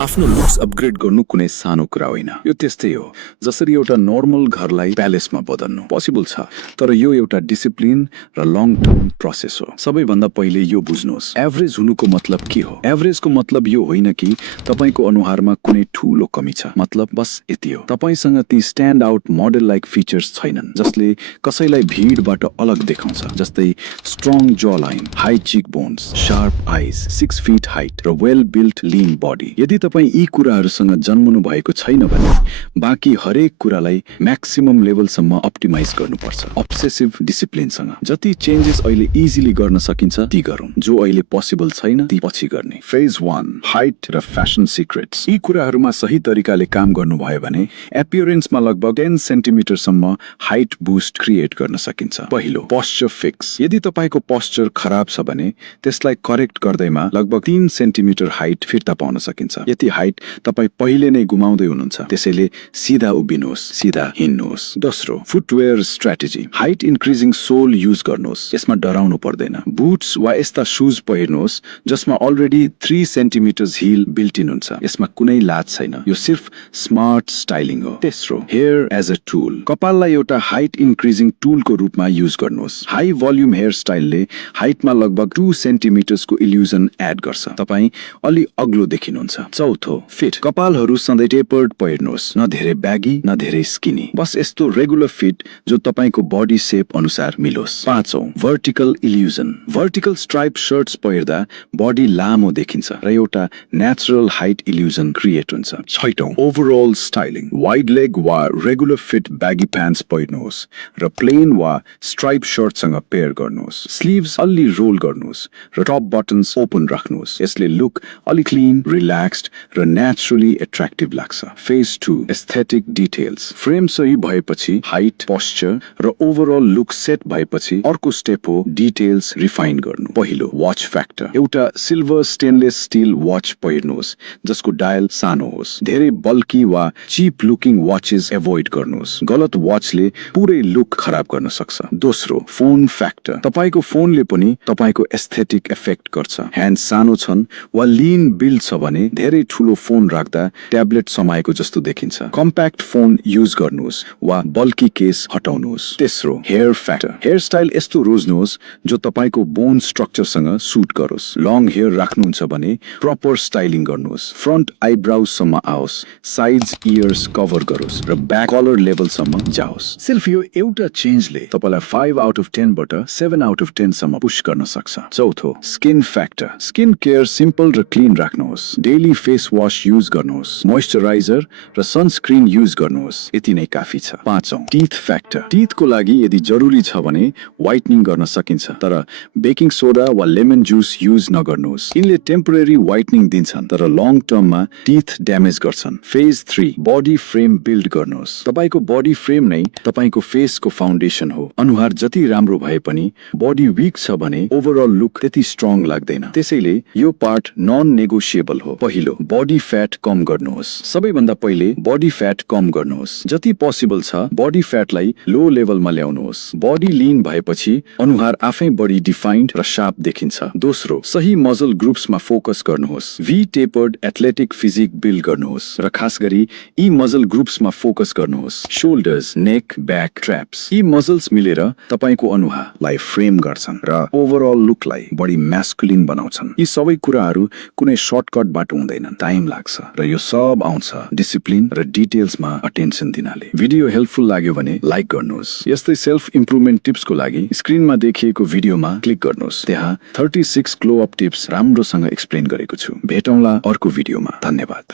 आफ्नो looks upgrade गर्नु कुनै सानो कुरा होइन। यो त्यस्तै हो जसरी एउटा नर्मल घरलाई प्यालेसमा बदल्नु पोसिबल छ, तर यो एउटा डिसिप्लिन र लङ टर्म प्रोसेस हो। सबैभन्दा पहिले यो बुझ्नुहोस्, एभरेज हुनुको मतलब के हो। एभरेजको मतलब यो होइन कि तपाईको अनुहारमा कुनै ठूलो कमी छ, मतलब बस यति हो, तपाईसँग ती stand out model like features छैनन् जसले कसैलाई भिडबाट अलग देखाउँछ, जस्तै स्ट्रङ जॉ लाइन, हाई चिक बोन्स, शार्प आइज, 6 फीट हाइट र वेल बिल्ट लीन बडी। यदि तपाईं यी कुराहरूसँग जन्मनु भएको छैन भने बाँकी हरेक कुरालाई म्याक्सिमम लेभलसम्म अप्टिमाइज गर्नुपर्छ। अब्सेसिभ डिसिप्लिनसँग जति चेन्जेस अहिले इजिली गर्न सकिन्छ ती गरौँ, जो अहिले पोसिबल छैन ती पछि गर्ने। फेज 1 हाइट र फ्यासन सिक्रेट्स। यी कुराहरूमा सही तरिकाले काम गर्नुभयो भने एपियरेन्समा लगभग 10 सेन्टिमिटरसम्म हाइट बुस्ट क्रिएट गर्न सकिन्छ। पहिलो, पोस्चर फिक्स। यदि तपाईको पोस्चर खराब छ भने त्यसलाई करेक्ट गर्दैमा लगभग 3 सेन्टिमिटर हाइट फिर्ता पाउन सकिन्छ। यति हाइट तपाई पहिले नै गुमाउँदै हुनुहुन्छ, त्यसैले सिधा उभिनुहोस्, सिधा हिँड्नुहोस्। दोस्रो, footwear strategy. Height increasing sole use गर्नुहोस्, यसमा डराउनु पर्दैन। बुट्स वा यस्ता शूज पहिर्नुहोस् जसमा अलरेडी 3 सेन्टिमिटर्स हिल बिल्ट इन हुन्छ, यसमा कुनै लाज छैन, यो सिर्फ स्मार्ट स्टाइलिङ हो। तेस्रो, हेयर एज अ टुल। कपाललाई एउटा हाइट इन्क्रिजिङ टुलको रूपमा युज गर्नुहोस्। हाई भोल्युम हेयर स्टाइलले हाइटमा लगभग 2 सेन्टिमिटर्सको इल्युजन एड गर्छ, तपाई अलि अग्लो देखिनुहुन्छ। चौथो, फिट। कपालहरू सधैँ टेपर्ड पहिर्नुहोस्, न धेरै ब्यागी न धेरै स्किनी, बस यस्तो रेगुलर फिट जो तपाईको बडी शेप अनुसार मिलोस्। पाँचौं, vertical illusion. Vertical stripe shirts पहिर्दा बडी लामो देखिन्छ र एउटा नेचुरल हाइट इल्युजन क्रिएट हुन्छ। छैटौं, ओभरअल स्टाइलिङ। वाइड लेग वा रेगुलर फिट ब्यागी प्यान्ट्स पहिर्नुहोस् र प्लेन वा स्ट्राइप शर्टसँग पेयर गर्नुहोस्। स्लिभ्स अलि रोल गर्नुहोस् र टप बटन्स ओपन राख्नुहोस्, यसले लुक अलि क्लीन, रिल्याक्स्ड र नेचुरली एट्र्याक्टिभ लाग्छ। Phase 2, aesthetic details. फ्रेम सही भएपछि, हाइट, पोस्चर र ओभरअल लुक सेट भएपछि अर्को स्टेप हो डिटेल्स रिफाइन गर्नु। पहिलो, वाच फ्याक्टर। एउटा सिल्भर स्टेनलेस स्टिल वाच पहिर्नुहोस् जसको डायल सानो होस्। धेरै बल्की वा चीप लुकिङ वाचेस एभोइड गर्नुहोस्, गलत वाचले पुरै लुक खराब गर्न सक्छ। दोस्रो, फोन फ्याक्टर। तपाईको फोनले पनि तपाईको एस्थेटिक इफेक्ट गर्छ। ह्यान्ड सानो छन् वा लीन बिल्ड छ भने धेरै ठूलो फोन राख्दा ट्याब्लेट समाएको जस्तो देखिन्छ। कम्प्याक्ट फोन युज गर्नुहोस् वा बल्की केस हटाउनुहोस्। तेस्रो, हेयर फ्याक्टर। हेयर स्टाइल यस्तो रोज्नुहोस् जो तपाईको बोन स्ट्रक्चरसँग सुट गरोस्। लङ हेयर राख्नुहुन्छ भने प्रपर स्टाइलिङ गर्नुहोस्, फ्रन्ट आइब्राउज सम्म आओस्, साइड्स इयर्स कभर गरोस् र ब्याक कलर लेभलसम्म जाओस्। सिर्फ यो एउटा चेन्जले तपाईलाई 5 आउट अफ 10 बाट 7 आउट अफ 10 सम्म पुश गर्न सक्छ। चौथो, skin factor. Skin care simple र क्लीन राख्नुहोस्, डेली फेस वाश युज गर्नुहोस्, मोइस्चराइजर र सनस्क्रिन युज गर्नुहोस्, यति नै काफी छ। पाँचौं, टीथ फ्याक्टर। टीथको लागि यदि जरुरी छ भने व्हाइटनिङ गर्न सकिन्छ, तर बेकिङ सोडा वा लेमन जुस युज नगर्नुहोस्। यिनले टेम्परेरी व्हाइटनिङ दिन्छन् तर लङ टर्ममा टीथ ड्यामेज गर्छन्। फेज 3, बडी फ्रेम बिल्ड गर्नुहोस्। तपाईको बडी फ्रेम नै तपाईको फेसको फाउन्डेसन हो। अनुहार जति राम्रो भए पनि बडी वीक छ भने ओभरअल लुक त्यति स्ट्रङ लाग्दैन, त्यसैले यो पार्ट नन नेगोशिएबल हो। पहिलो, बडी फ्याट कम गर्नुहोस्। सबैभन्दा पहिले बडी फ्याट कम गर्नुहोस्, जति पोसिबल छ बडी फ्याटलाई लो लेभलमा ल्याउनुहोस्। बडी लीन भएपछि अनुहार आफै बढी डिफाइन्ड र शार्प देखिन्छ। दोस्रो, सही मसल ग्रुप्समा फोकस गर्नुहोस्। भी टेपर्ड एथलेटिक फिजिक बिल्ड गर्नुहोस् र खास गरी यी मसल ग्रुप्समा फोकस गर्नुहोस्, शोल्डर्स, नेक, ब्याक, ट्र्याप्स। यी मसल्स मिलेर तपाईको अनुहारलाई फ्रेम गर्छन् र ओभरअल लुकलाई बढी म्यास्कुलिन बनाउँछन्। यी सबै कुराहरू कुनै सर्टकटबाट हुँदैनन्, टाइम लाग्छ र यो सब आउँछ डिसिप्लिन र डिटेल्समा अटेन्सन दिनाले। भिडियो हेल्पफुल लाग्यो भने लाइक गर्नुहोस्। यस्तै सेल्फ इम्प्रुभमेन्ट टिप्सको लागि स्क्रिनमा देखिएको भिडियोमा क्लिक गर्नुहोस्, त्यहाँ 36 ग्लो अप टिप्स राम्रोसँग एक्सप्लेन गरेको छु। भेटौँला अर्को भिडियोमा। धन्यवाद।